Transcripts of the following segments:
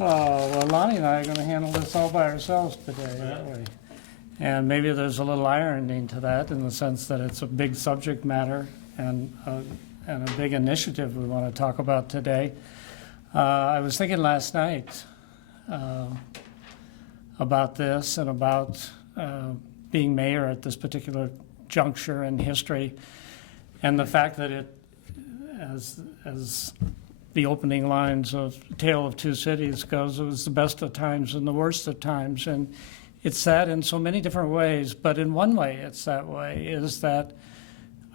Well, Lonnie and I are going to handle this all by ourselves today, aren't we? And maybe there's a little irony to that in the sense that it's a big subject matter and a big initiative we want to talk about today. I was thinking last night about this and about being mayor at this particular juncture in history, and the fact that it, as the opening lines of Tale of Two Cities goes, it was the best of times and the worst of times. And it's that in so many different ways, but in one way it's that way, is that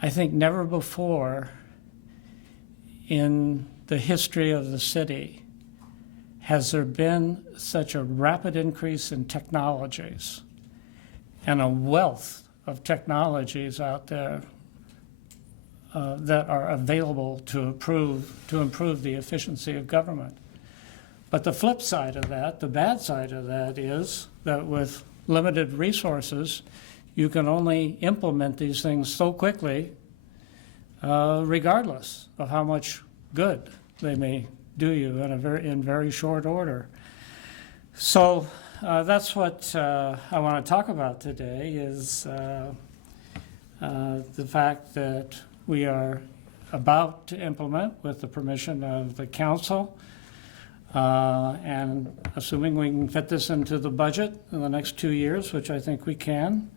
I think never before in the history of the city has there been such a rapid increase in technologies and a wealth of technologies out there that are available to improve the efficiency of government. But the flip side of that, the bad side of that, is that with limited resources, you can only implement these things so quickly, regardless of how much good they may do you in very short order. So that's what I want to talk about today, is the fact that we are about to implement, with the permission of the council, and assuming we can fit this into the budget in the next 2 years, which I think we can,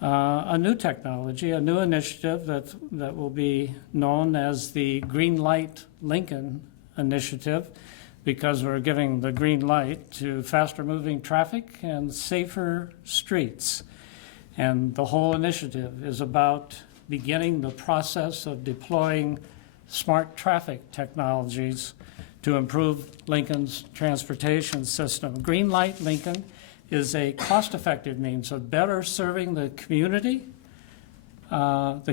a new technology, a new initiative that will be known as the Green Light Lincoln Initiative, because we're giving the green light to faster moving traffic and safer streets. And the whole initiative is about beginning the process of deploying smart traffic technologies to improve Lincoln's transportation system. Green Light Lincoln is a cost-effective means of better serving the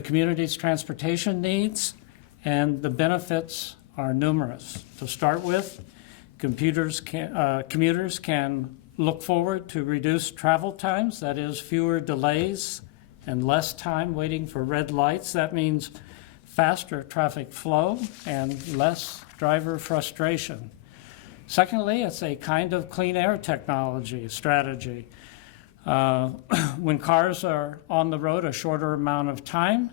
community's transportation needs, and the benefits are numerous. To start with, commuters can look forward to reduced travel times, that is, fewer delays and less time waiting for red lights. That means faster traffic flow and less driver frustration. Secondly, it's a kind of clean air technology strategy. When cars are on the road a shorter amount of time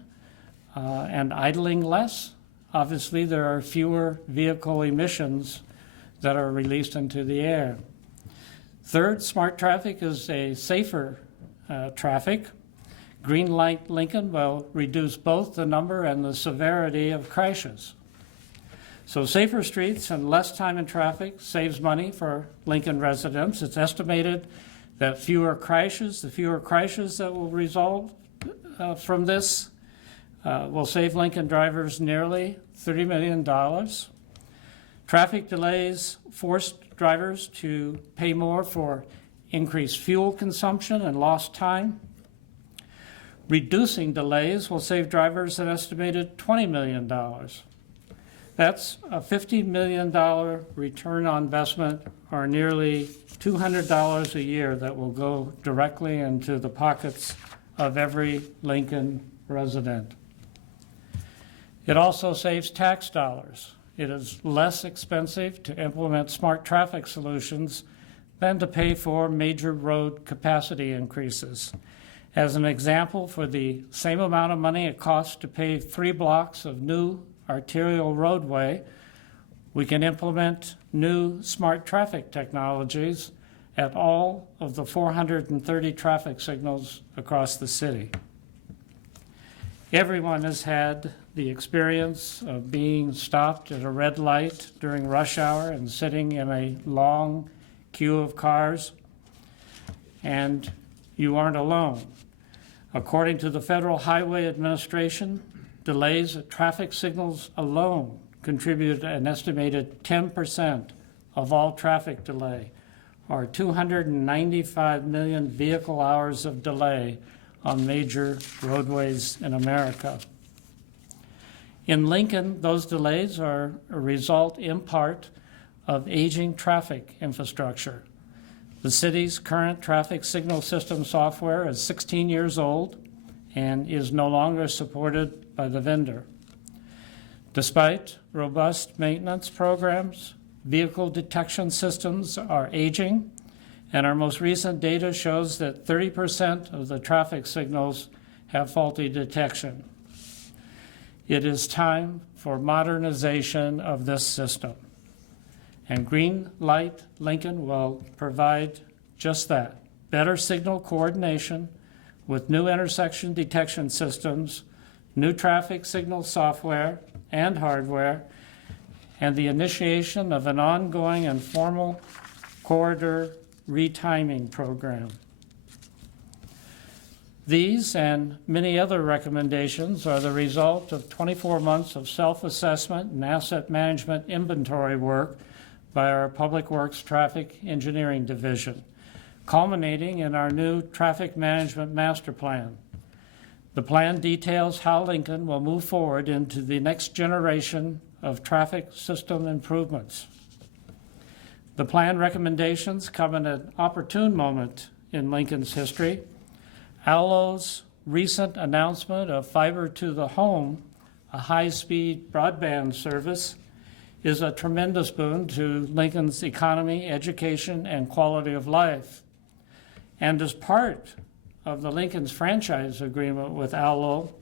and idling less, obviously there are fewer vehicle emissions that are released into the air. Third, smart traffic is a safer traffic. Green Light Lincoln will reduce both the number and the severity of crashes. So safer streets and less time in traffic saves money for Lincoln residents. It's estimated that the fewer crashes that will result from this will save Lincoln drivers nearly $30 million. Traffic delays forced drivers to pay more for increased fuel consumption and lost time. Reducing delays will save drivers an estimated $20 million. That's a $50 million return on investment, or nearly $200 a year that will go directly into the pockets of every Lincoln resident. It also saves tax dollars. It is less expensive to implement smart traffic solutions than to pay for major road capacity increases. As an example, for the same amount of money it costs to pave 3 blocks of new arterial roadway, we can implement new smart traffic technologies at all of the 430 traffic signals across the city. Everyone has had the experience of being stopped at a red light during rush hour and sitting in a long queue of cars, and you aren't alone. According to the Federal Highway Administration, delays at traffic signals alone contribute an estimated 10% of all traffic delay, or 295 million vehicle hours of delay on major roadways in America. In Lincoln, those delays are a result in part of aging traffic infrastructure. The city's current traffic signal system software is 16 years old and is no longer supported by the vendor. Despite robust maintenance programs, vehicle detection systems are aging, and our most recent data shows that 30% of the traffic signals have faulty detection. It is time for modernization of this system, and Green Light Lincoln will provide just that: better signal coordination with new intersection detection systems, new traffic signal software and hardware, and the initiation of an ongoing and formal corridor retiming program. These and many other recommendations are the result of 24 months of self-assessment and asset management inventory work by our Public Works Traffic Engineering Division, culminating in our new Traffic Management Master Plan. The plan details how Lincoln will move forward into the next generation of traffic system improvements. The plan recommendations come at an opportune moment in Lincoln's history. ALLO's recent announcement of fiber to the home, a high-speed broadband service, is a tremendous boon to Lincoln's economy, education, and quality of life. And as part of the Lincoln's franchise agreement with ALLO,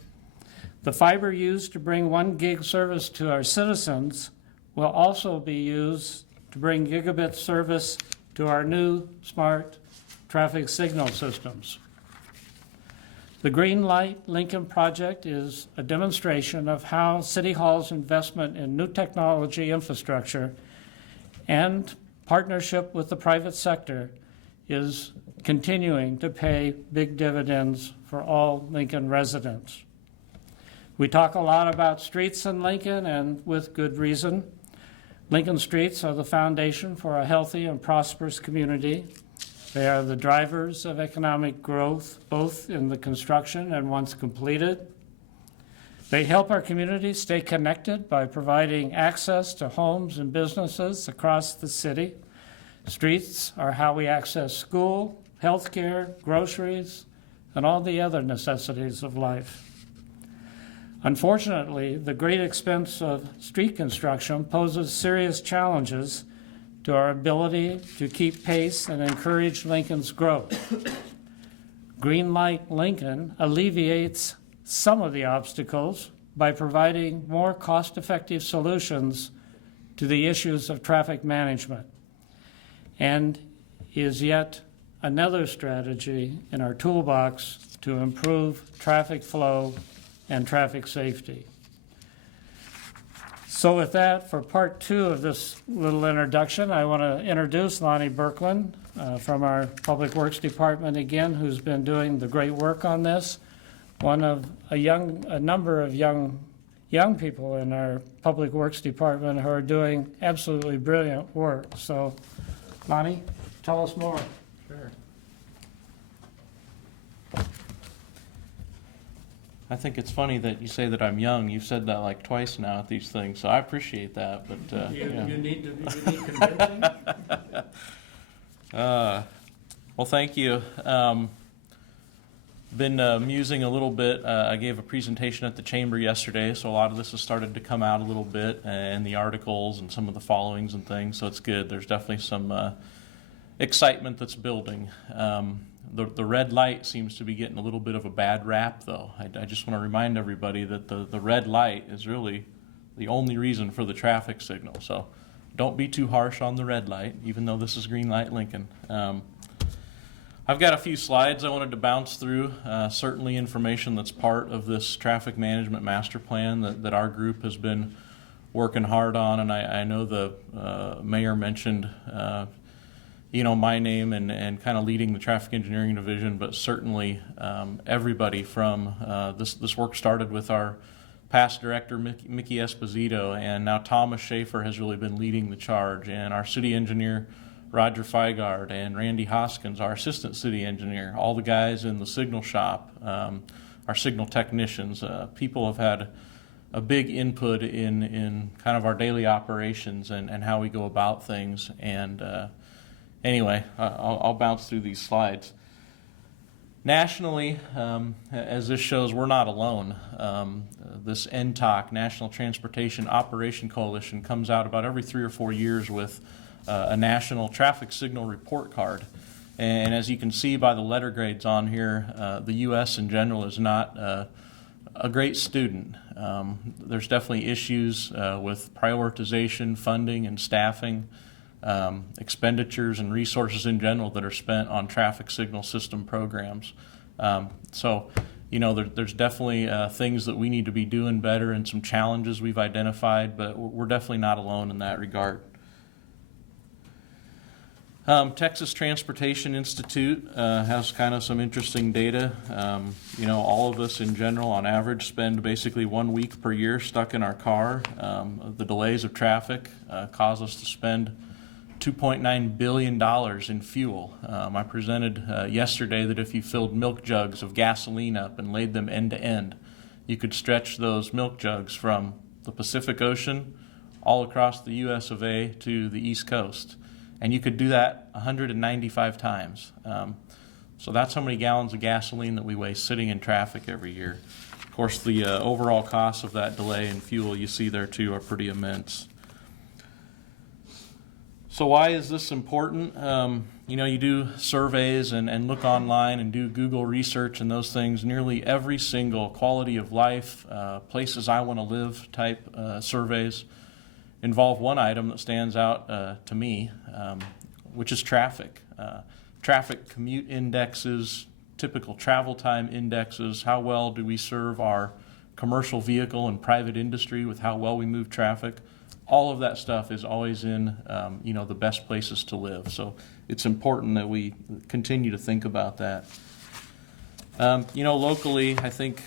the fiber used to bring 1 gig service to our citizens will also be used to bring gigabit service to our new smart traffic signal systems. The Green Light Lincoln project is a demonstration of how City Hall's investment in new technology infrastructure and partnership with the private sector is continuing to pay big dividends for all Lincoln residents. We talk a lot about streets in Lincoln, and with good reason. Lincoln streets are the foundation for a healthy and prosperous community. They are the drivers of economic growth, both in the construction and once completed. They help our community stay connected by providing access to homes and businesses across the city. Streets are how we access school, healthcare, groceries, and all the other necessities of life. Unfortunately, the great expense of street construction poses serious challenges to our ability to keep pace and encourage Lincoln's growth. Green Light Lincoln alleviates some of the obstacles by providing more cost-effective solutions to the issues of traffic management, and is yet another strategy in our toolbox to improve traffic flow and traffic safety. So with that, for part 2 of this little introduction, I want to introduce Lonnie Birkeland from our Public Works Department again, who's been doing the great work on this. One of a number of young people in our Public Works Department who are doing absolutely brilliant work. So, Lonnie, tell us more. Sure. I think it's funny that you say that I'm young. You've said that like twice now at these things, so I appreciate that. But you need convincing. Well, thank you. Been musing a little bit. I gave a presentation at the chamber yesterday, so a lot of this has started to come out a little bit, and the articles and some of the followings and things. So it's good. There's definitely some excitement that's building. The red light seems to be getting a little bit of a bad rap, though. I just want to remind everybody that the red light is really the only reason for the traffic signal. So don't be too harsh on the red light, even though this is Green Light Lincoln. I've got a few slides I wanted to bounce through, certainly information that's part of this traffic management master plan that our group has been working hard on, and I know the mayor mentioned my name and kind of leading the traffic engineering division, but certainly everybody from this work started with our past director, Mickey Esposito, and now Thomas Schaefer has really been leading the charge, and our city engineer, Roger Feigard, and Randy Hoskins, our assistant city engineer, all the guys in the signal shop, our signal technicians. People have had a big input in kind of our daily operations and how we go about things. And anyway, I'll bounce through these slides. Nationally, as this shows, we're not alone. This NTOC, National Transportation Operation Coalition, comes out about every 3 or 4 years with a national traffic signal report card. And as you can see by the letter grades on here, the U.S. in general is not a great student. There's definitely issues with prioritization, funding, and staffing, expenditures and resources in general that are spent on traffic signal system programs. So, there's definitely things that we need to be doing better and some challenges we've identified, but we're definitely not alone in that regard. Texas Transportation Institute has kind of some interesting data. All of us in general, on average, spend basically 1 week per year stuck in our car. The delays of traffic cause us to spend $2.9 billion in fuel. I presented yesterday that if you filled milk jugs of gasoline up and laid them end to end, you could stretch those milk jugs from the Pacific Ocean all across the US of A to the East Coast. And you could do that 195 times. So that's how many gallons of gasoline that we waste sitting in traffic every year. Of course, the overall costs of that delay in fuel you see there too are pretty immense. So why is this important? You do surveys and look online and do Google research and those things. Nearly every single quality of life, places I want to live type surveys involve one item that stands out to me, which is traffic. Traffic commute indexes, typical travel time indexes, how well do we serve our commercial vehicle and private industry with how well we move traffic. All of that stuff is always in the best places to live. So it's important that we continue to think about that. Locally, I think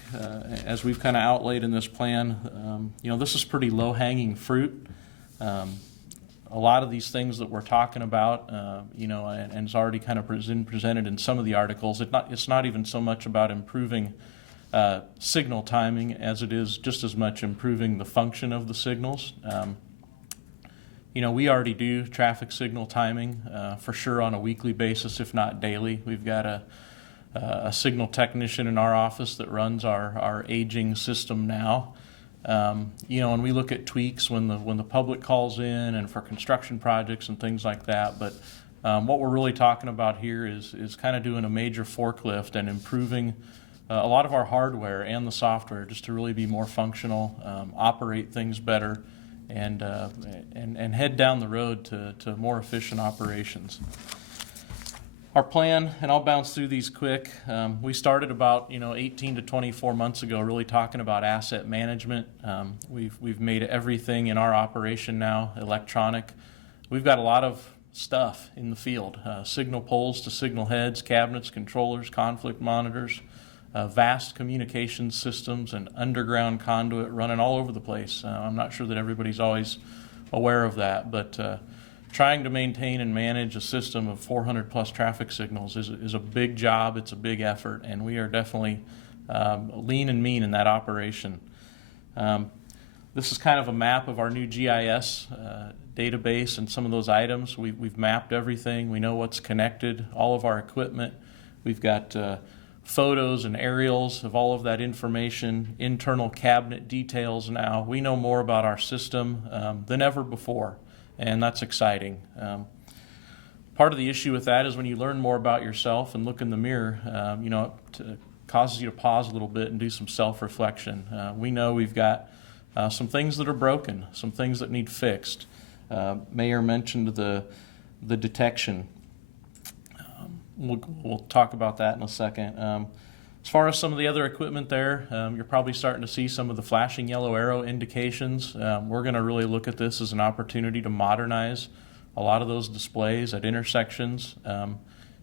as we've kind of outlaid in this plan, this is pretty low-hanging fruit. A lot of these things that we're talking about, and it's already kind of presented in some of the articles. It's not even so much about improving signal timing as it is just as much improving the function of the signals. We already do traffic signal timing for sure on a weekly basis, if not daily. We've got a signal technician in our office that runs our aging system now. And we look at tweaks when the public calls in and for construction projects and things like that. But what we're really talking about here is kind of doing a major forklift and improving a lot of our hardware and the software just to really be more functional, operate things better, and head down the road to more efficient operations. Our plan, and I'll bounce through these quick, we started about 18 to 24 months ago really talking about asset management. We've made everything in our operation now electronic. We've got a lot of stuff in the field, signal poles to signal heads, cabinets, controllers, conflict monitors, vast communication systems and underground conduit running all over the place. I'm not sure that everybody's always aware of that, but trying to maintain and manage a system of 400 plus traffic signals is a big job. It's a big effort, and we are definitely lean and mean in that operation. This is kind of a map of our new GIS database and some of those items. We've mapped everything. We know what's connected, all of our equipment. We've got photos and aerials of all of that information, internal cabinet details now. We know more about our system than ever before, and that's exciting. Part of the issue with that is when you learn more about yourself and look in the mirror, it causes you to pause a little bit and do some self-reflection. We know we've got some things that are broken, some things that need fixed. Mayor mentioned the detection. We'll talk about that in a second. As far as some of the other equipment there, you're probably starting to see some of the flashing yellow arrow indications. We're going to really look at this as an opportunity to modernize a lot of those displays at intersections,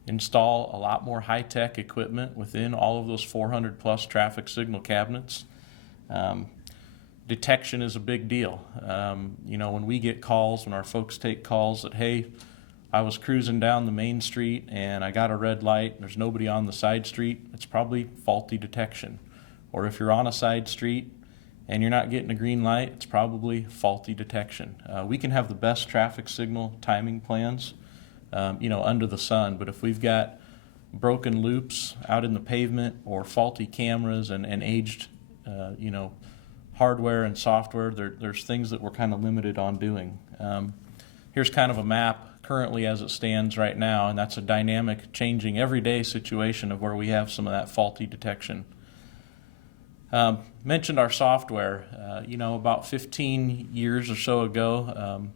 install a lot more high-tech equipment within all of those 400 plus traffic signal cabinets. Detection is a big deal. When we get calls, when our folks take calls that, hey, I was cruising down the main street and I got a red light and there's nobody on the side street, it's probably faulty detection. Or if you're on a side street and you're not getting a green light, it's probably faulty detection. We can have the best traffic signal timing plans, under the sun, but if we've got broken loops out in the pavement or faulty cameras and aged, hardware and software. There's things that we're kind of limited on doing. Here's kind of a map currently as it stands right now, and that's a dynamic, changing, everyday situation of where we have some of that faulty detection. Mentioned our software. About 15 years or so ago,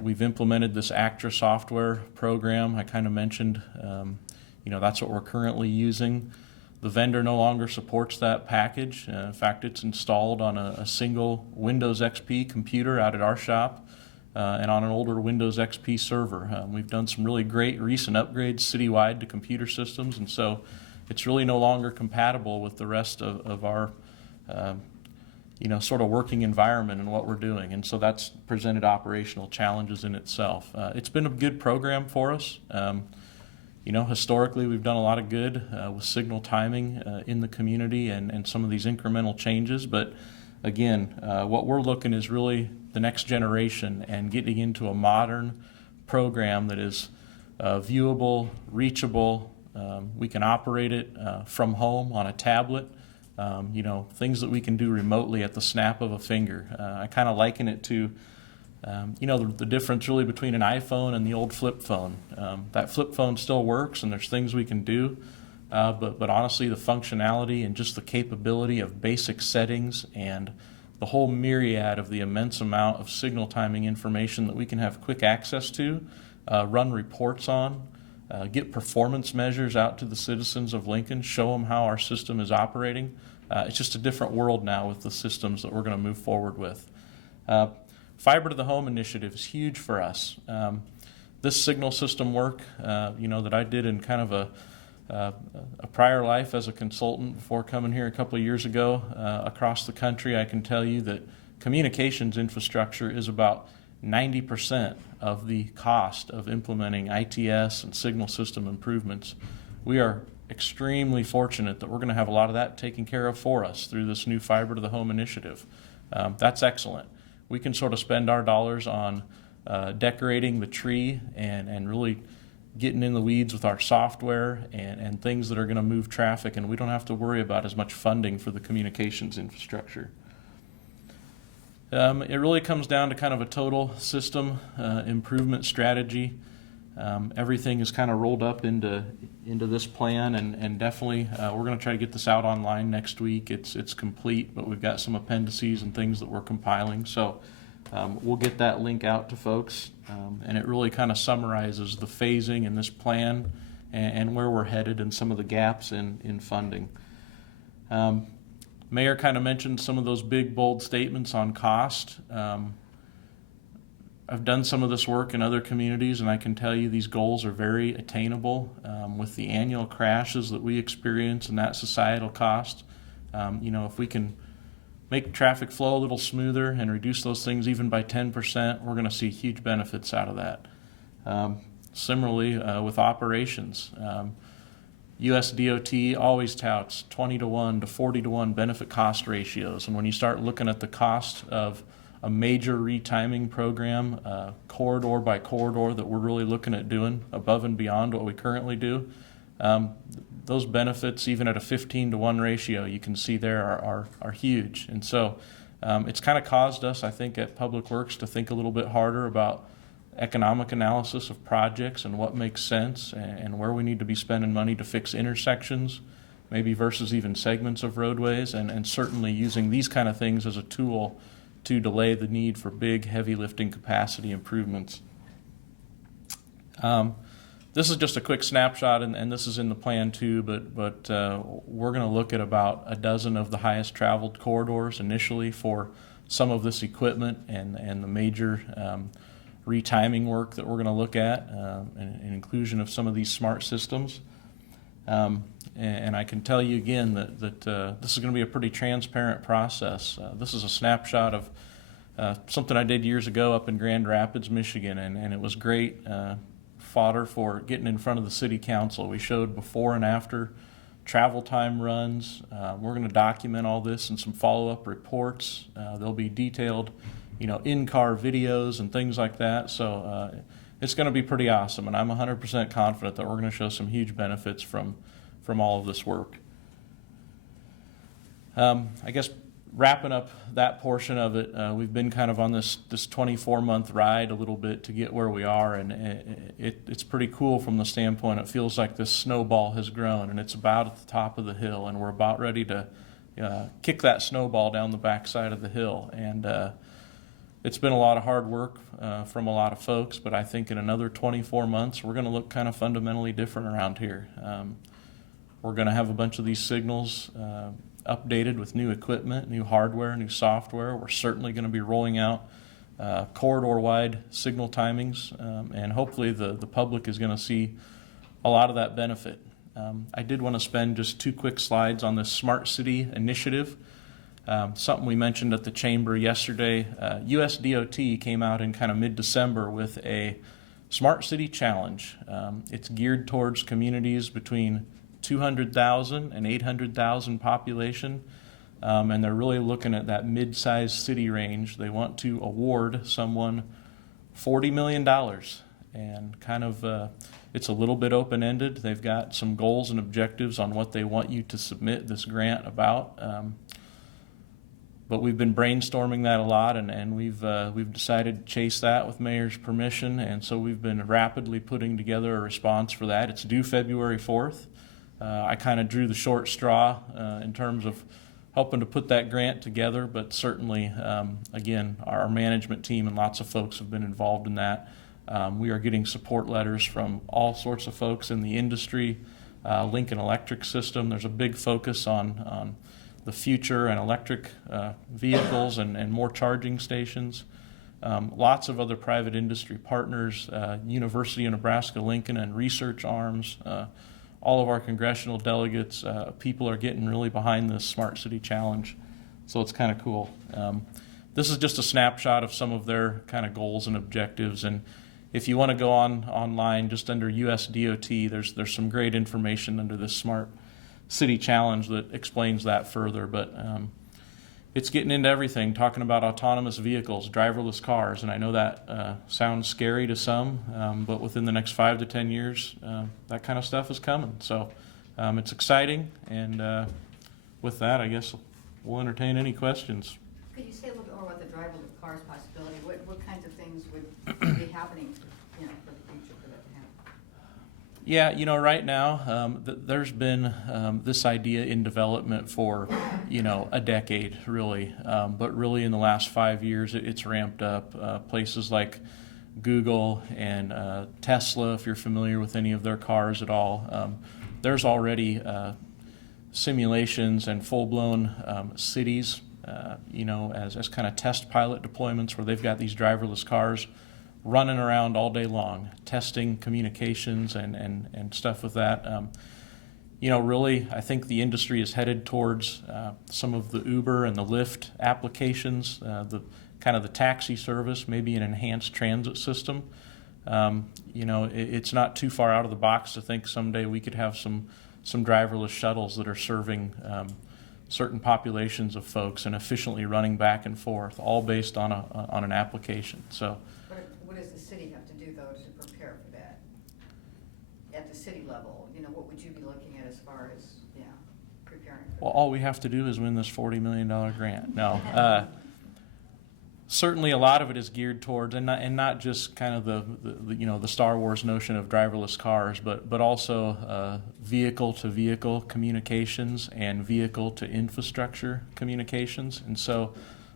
we've implemented this ACTRA software program. I kind of mentioned, that's what we're currently using. The vendor no longer supports that package. In fact, it's installed on a single Windows XP computer out at our shop and on an older Windows XP server. We've done some really great recent upgrades citywide to computer systems, and so it's really no longer compatible with the rest of our sort of working environment and what we're doing. And so that's presented operational challenges in itself. It's been a good program for us. Historically, we've done a lot of good with signal timing in the community and some of these incremental changes. But again, what we're looking is really the next generation and getting into a modern program that is viewable, reachable. We can operate it from home on a tablet. Things that we can do remotely at the snap of a finger. I kind of liken it to, the difference really between an iPhone and the old flip phone. That flip phone still works, and there's things we can do, but honestly, the functionality and just the capability of basic settings and the whole myriad of the immense amount of signal timing information that we can have quick access to, run reports on, get performance measures out to the citizens of Lincoln, show them how our system is operating. It's just a different world now with the systems that we're going to move forward with. Fiber to the Home initiative is huge for us. This signal system work, that I did in kind of a prior life as a consultant before coming here a couple of years ago across the country, I can tell you that communications infrastructure is about 90% of the cost of implementing ITS and signal system improvements. We are extremely fortunate that we're going to have a lot of that taken care of for us through this new Fiber to the Home initiative. That's excellent. We can sort of spend our dollars on decorating the tree and really getting in the weeds with our software and things that are going to move traffic, and we don't have to worry about as much funding for the communications infrastructure. It really comes down to kind of a total system improvement strategy. Everything is kind of rolled up into this plan, and definitely we're going to try to get this out online next week. It's complete, but we've got some appendices and things that we're compiling. So we'll get that link out to folks, and it really kind of summarizes the phasing in this plan and where we're headed and some of the gaps in funding. Mayor kind of mentioned some of those big, bold statements on cost. I've done some of this work in other communities, and I can tell you these goals are very attainable with the annual crashes that we experience and that societal cost. If we can make traffic flow a little smoother and reduce those things even by 10%, we're going to see huge benefits out of that. Similarly, with operations, US DOT always touts 20-to-1 to 40-to-1 benefit cost ratios. And when you start looking at the cost of a major retiming program, corridor by corridor that we're really looking at doing above and beyond what we currently do, those benefits, even at a 15-to-1 ratio, you can see there are huge. And so it's kind of caused us, I think, at Public Works to think a little bit harder about economic analysis of projects and what makes sense and where we need to be spending money to fix intersections, maybe versus even segments of roadways, and certainly using these kind of things as a tool to delay the need for big, heavy lifting capacity improvements. This is just a quick snapshot, and this is in the plan too, but we're going to look at about a dozen of the highest traveled corridors initially for some of this equipment and the major retiming work that we're going to look at, and inclusion of some of these smart systems. And I can tell you again that this is going to be a pretty transparent process. This is a snapshot of something I did years ago up in Grand Rapids, Michigan, and it was great fodder for getting in front of the city council. We showed before and after travel time runs. We're going to document all this in some follow-up reports. There'll be detailed in-car videos and things like that. So it's going to be pretty awesome, and I'm 100% confident that we're going to show some huge benefits from all of this work. I guess wrapping up that portion of it, we've been kind of on this 24-month ride a little bit to get where we are, and it's pretty cool from the standpoint. It feels like this snowball has grown, and it's about at the top of the hill, and we're about ready to kick that snowball down the backside of the hill. And it's been a lot of hard work from a lot of folks, but I think in another 24 months, we're going to look kind of fundamentally different around here. We're going to have a bunch of these signals updated with new equipment, new hardware, new software. We're certainly going to be rolling out corridor-wide signal timings, and hopefully the public is going to see a lot of that benefit. I did want to spend just 2 quick slides on this Smart City initiative. Something we mentioned at the Chamber yesterday. USDOT came out in kind of mid-December with a Smart City Challenge. It's geared towards communities between 200,000 and 800,000 population, and they're really looking at that mid-sized city range. They want to award someone $40 million, and kind of it's a little bit open-ended. They've got some goals and objectives on what they want you to submit this grant about. But we've been brainstorming that a lot, and we've decided to chase that with Mayor's permission, and so we've been rapidly putting together a response for that. It's due February 4th. I kind of drew the short straw in terms of helping to put that grant together, but certainly, again, our management team and lots of folks have been involved in that. We are getting support letters from all sorts of folks in the industry. Lincoln Electric System, there's a big focus on the future and electric vehicles and more charging stations. Lots of other private industry partners, University of Nebraska-Lincoln and research arms, all of our congressional delegates, people are getting really behind this Smart City Challenge, so it's kind of cool. This is just a snapshot of some of their kind of goals and objectives, and if you want to go online, just under USDOT, there's some great information under this Smart City Challenge that explains that further, but it's getting into everything, talking about autonomous vehicles, driverless cars, and I know that sounds scary to some, but within the next 5 to 10 years, that kind of stuff is coming. So it's exciting, and with that, I guess we'll entertain any questions. Could you say a little bit more about the driverless cars possibility? What kinds of things would be happening, for the future for that to happen? Yeah, right now, there's been this idea in development for, a decade, really. But really in the last 5 years, it's ramped up. Places like Google and Tesla, if you're familiar with any of their cars at all, there's already simulations and full-blown cities, as kind of test pilot deployments where they've got these driverless cars running around all day long, testing communications and stuff with that. Really, I think the industry is headed towards some of the Uber and the Lyft applications, the kind of the taxi service, maybe an enhanced transit system. It's not too far out of the box to think someday we could have some driverless shuttles that are serving certain populations of folks and efficiently running back and forth, all based on an application. So. What does the city have to do, though, to prepare for that? At the city level, what would you be looking at as far as, preparing for Well, all we have to do is win this $40 million grant. No. Certainly a lot of it is geared towards, and not just kind of the Star Wars notion of driverless cars, but also vehicle-to-vehicle communications and vehicle-to-infrastructure communications. And so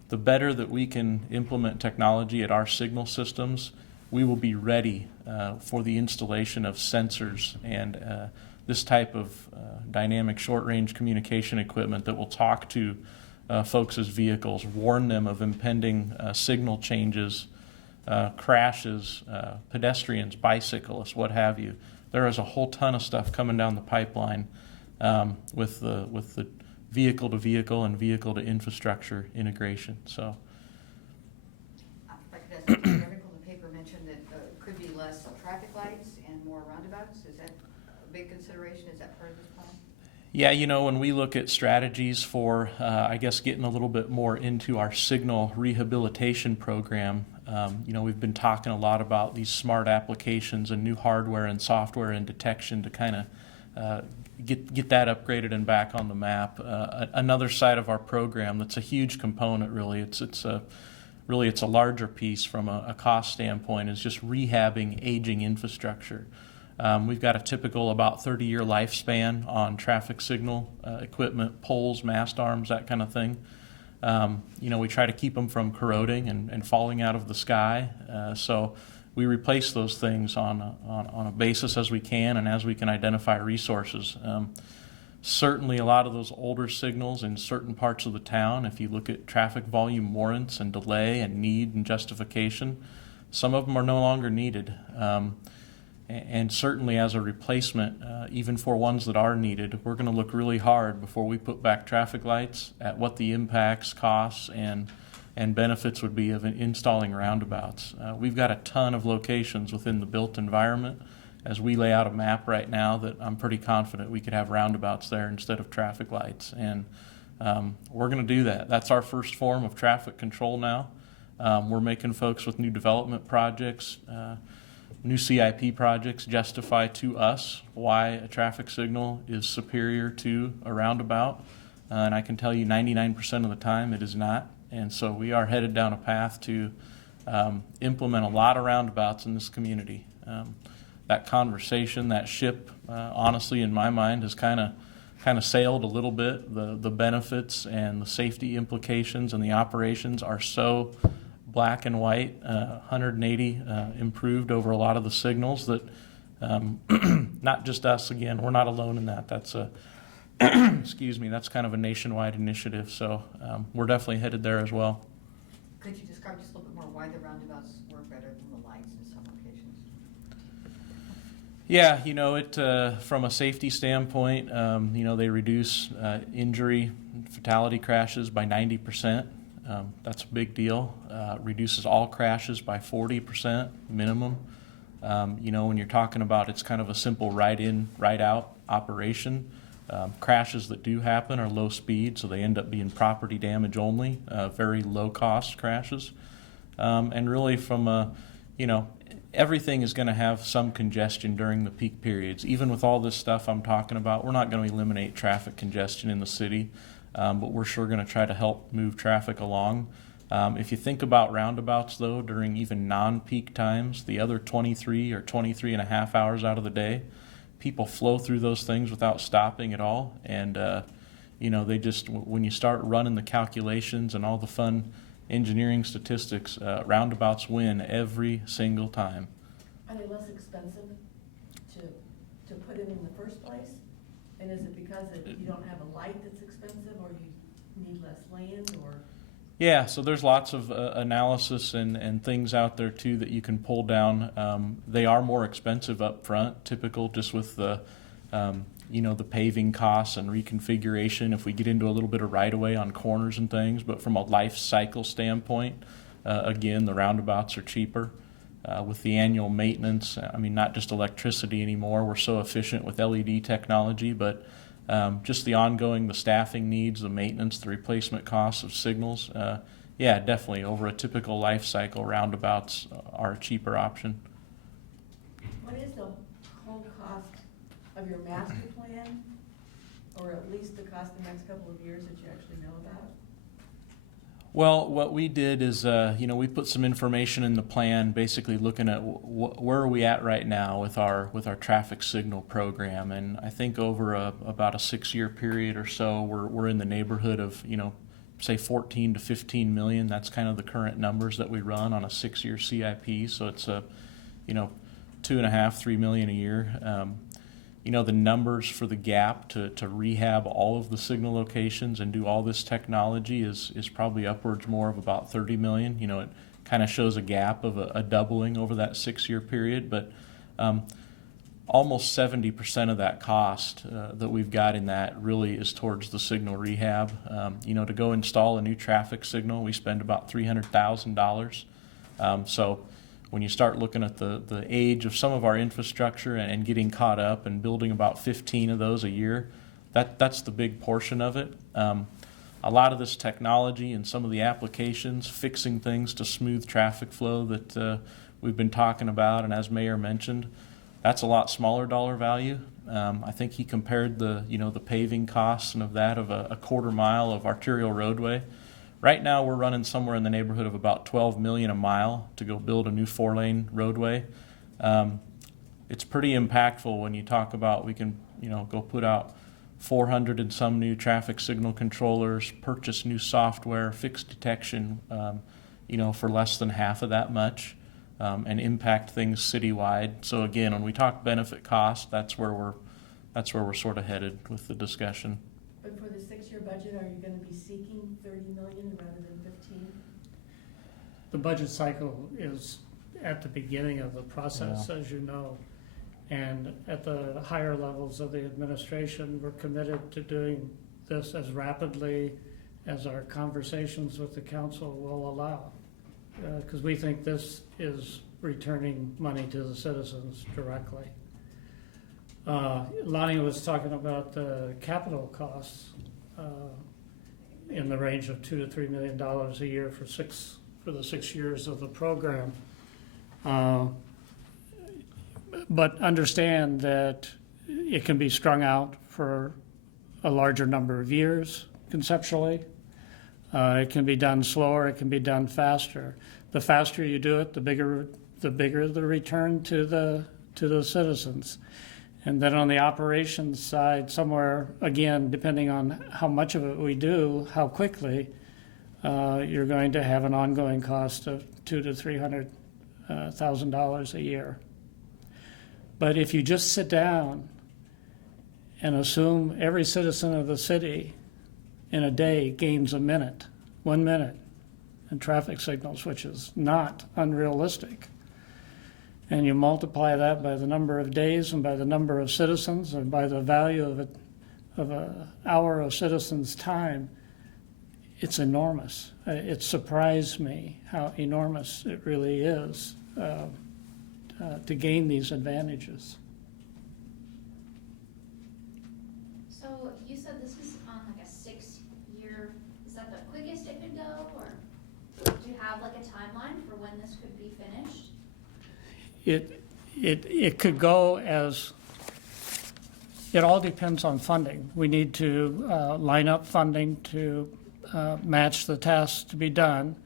the better that we can implement technology at our signal systems, we will be ready for the installation of sensors and this type of dynamic short-range communication equipment that will talk to folks' vehicles, warn them of impending signal changes, crashes, pedestrians, bicyclists, what have you. There is a whole ton of stuff coming down the pipeline with the vehicle-to-vehicle and vehicle-to-infrastructure integration. So, if I could ask, the article in the paper mentioned that could be less traffic lights and more roundabouts. Is that a big consideration? Is that part of this plan? Yeah, when we look at strategies for, getting a little bit more into our signal rehabilitation program, We've been talking a lot about these smart applications and new hardware and software and detection to kind of get that upgraded and back on the map. Another side of our program that's a huge component, really. It's a larger piece from a cost standpoint, is just rehabbing aging infrastructure. We've got a typical about 30-year lifespan on traffic signal equipment, poles, mast arms, that kind of thing. We try to keep them from corroding and falling out of the sky. So we replace those things on a basis as we can and as we can identify resources. Certainly a lot of those older signals in certain parts of the town, if you look at traffic volume warrants and delay and need and justification, some of them are no longer needed. And certainly as a replacement, even for ones that are needed, we're going to look really hard before we put back traffic lights at what the impacts, costs, and benefits would be of installing roundabouts. We've got a ton of locations within the built environment as we lay out a map right now that I'm pretty confident we could have roundabouts there instead of traffic lights. And we're going to do that. That's our first form of traffic control now. We're making folks with new development projects, new CIP projects justify to us why a traffic signal is superior to a roundabout. And I can tell you 99% of the time it is not. And so we are headed down a path to implement a lot of roundabouts in this community. That conversation, that ship, honestly, in my mind, has kind of sailed a little bit. The benefits and the safety implications and the operations are so black and white, 180 improved over a lot of the signals that not just us, again, we're not alone in that. That's a excuse me, that's kind of a nationwide initiative. So we're definitely headed there as well. Could you describe just a little bit more why the roundabouts work better than the lights in some locations? Yeah, from a safety standpoint, they reduce injury, fatality crashes by 90%. That's a big deal. Reduces all crashes by 40% minimum. When you're talking about it's kind of a simple right-in, right-out operation, crashes that do happen are low speed, so they end up being property damage only, very low-cost crashes. And really everything is going to have some congestion during the peak periods. Even with all this stuff I'm talking about, we're not going to eliminate traffic congestion in the city. But we're sure going to try to help move traffic along. If you think about roundabouts, though, during even non-peak times, the other 23 or 23 and a half hours out of the day, people flow through those things without stopping at all. And, they just, when you start running the calculations and all the fun engineering statistics, roundabouts win every single time. Are they less expensive to put in the first place? And is it because you don't have a light that's expensive, or you need less land, or? Yeah, so there's lots of analysis and things out there too that you can pull down. They are more expensive up front, typical just with the paving costs and reconfiguration if we get into a little bit of right-of-way on corners and things. But from a life cycle standpoint, again, the roundabouts are cheaper. With the annual maintenance, not just electricity anymore. We're so efficient with LED technology, but just the staffing needs, the maintenance, the replacement costs of signals. Definitely over a typical life cycle, roundabouts are a cheaper option. What is the whole cost of your master plan, or at least the cost of the next couple of years that you actually know about? Well, what we did is, we put some information in the plan, basically looking at where are we at right now with our traffic signal program, and I think over about a 6-year period or so, we're in the neighborhood of say 14 to 15 million. That's kind of the current numbers that we run on a 6-year CIP. So it's 2.5-3 million a year. The numbers for the gap to rehab all of the signal locations and do all this technology is probably upwards more of about 30 million. It kind of shows a gap of a doubling over that 6-year period, but almost 70% of that cost that we've got in that really is towards the signal rehab. To go install a new traffic signal, we spend about $300,000. So when you start looking at the age of some of our infrastructure and getting caught up and building about 15 of those a year, that's the big portion of it. a lot of this technology and some of the applications, fixing things to smooth traffic flow that we've been talking about, and as Mayor mentioned, that's a lot smaller dollar value. I think he compared the paving costs and of that of a quarter mile of arterial roadway. Right now, we're running somewhere in the neighborhood of about $12 million a mile to go build a new 4-lane roadway. It's pretty impactful when you talk about we can go put out 400 and some new traffic signal controllers, purchase new software, fix detection, for less than half of that much, and impact things citywide. So again, when we talk benefit cost, that's where we're sort of headed with the discussion. But for the 6-year budget, are you gonna be seeking 30 million rather than 15? The budget cycle is at the beginning of the process, as you know. And at the higher levels of the administration, we're committed to doing this as rapidly as our conversations with the council will allow. Because we think this is returning money to the citizens directly. Lonnie was talking about the capital costs in the range of $2 to $3 million a year for the 6 years of the program. But understand that it can be strung out for a larger number of years conceptually. It can be done slower, it can be done faster. The faster you do it, the bigger the return to the citizens. And then on the operations side, somewhere, again, depending on how much of it we do, how quickly, you're going to have an ongoing cost of $200,000 to $300,000 a year. But if you just sit down and assume every citizen of the city in a day gains 1 minute in traffic signals, which is not unrealistic, and you multiply that by the number of days and by the number of citizens and by the value of an hour of citizens' time, it's enormous. It surprised me how enormous it really is to gain these advantages. So you said this was on like a 6-year, is that the quickest it could go, or do you have like a timeline for when this could be finished? It could go as, it all depends on funding. We need to line up funding to match the tasks to be done.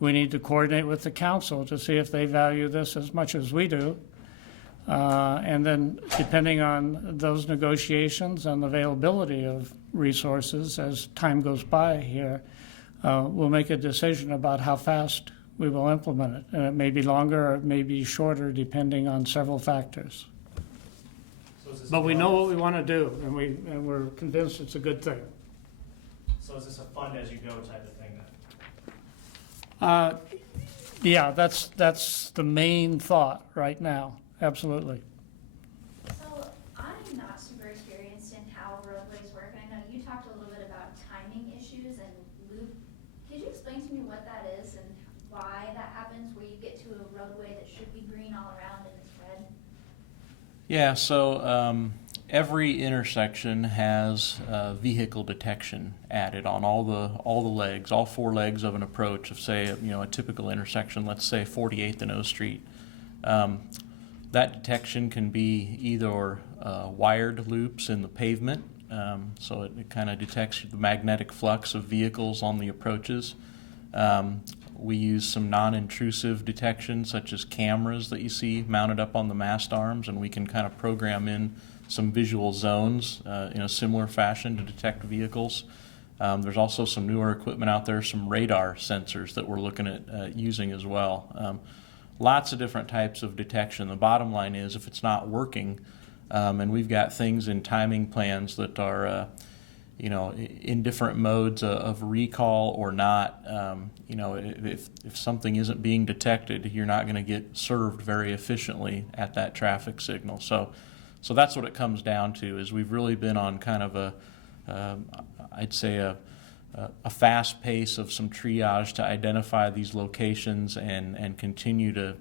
We need to coordinate with the council to see if they value this as much as we do. And then depending on those negotiations and availability of resources as time goes by here, we'll make a decision about how fast we will implement it. And it may be longer or it may be shorter depending on several factors. But we know what we want to do, and we're convinced it's a good thing. So is this a fund as you go type of thing then? Yeah, that's the main thought right now, absolutely. So I'm not super experienced in how roadways work. I know you talked a little bit about timing issues and loop. Could you explain to me what that is and why that happens, where you get to a roadway that should be green all around and it's red? Yeah, so every intersection has vehicle detection added on all the legs, all 4 legs of an approach of, say, a typical intersection, let's say 48th and O Street. That detection can be either wired loops in the pavement, so it kind of detects the magnetic flux of vehicles on the approaches. We use some non-intrusive detection, such as cameras that you see mounted up on the mast arms, and we can kind of program in some visual zones in a similar fashion to detect vehicles. There's also some newer equipment out there, some radar sensors that we're looking at using as well. Lots of different types of detection. The bottom line is, if it's not working, and we've got things in timing plans that are in different modes of recall or not, if something isn't being detected, you're not going to get served very efficiently at that traffic signal. So that's what it comes down to, is we've really been on kind of I'd say a fast pace of some triage to identify these locations and continue to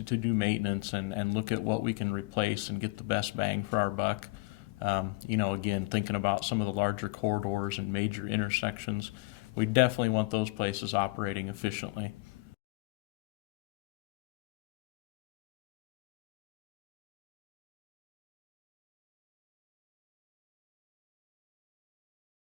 do maintenance and look at what we can replace and get the best bang for our buck Again, thinking about some of the larger corridors and major intersections, we definitely want those places operating efficiently.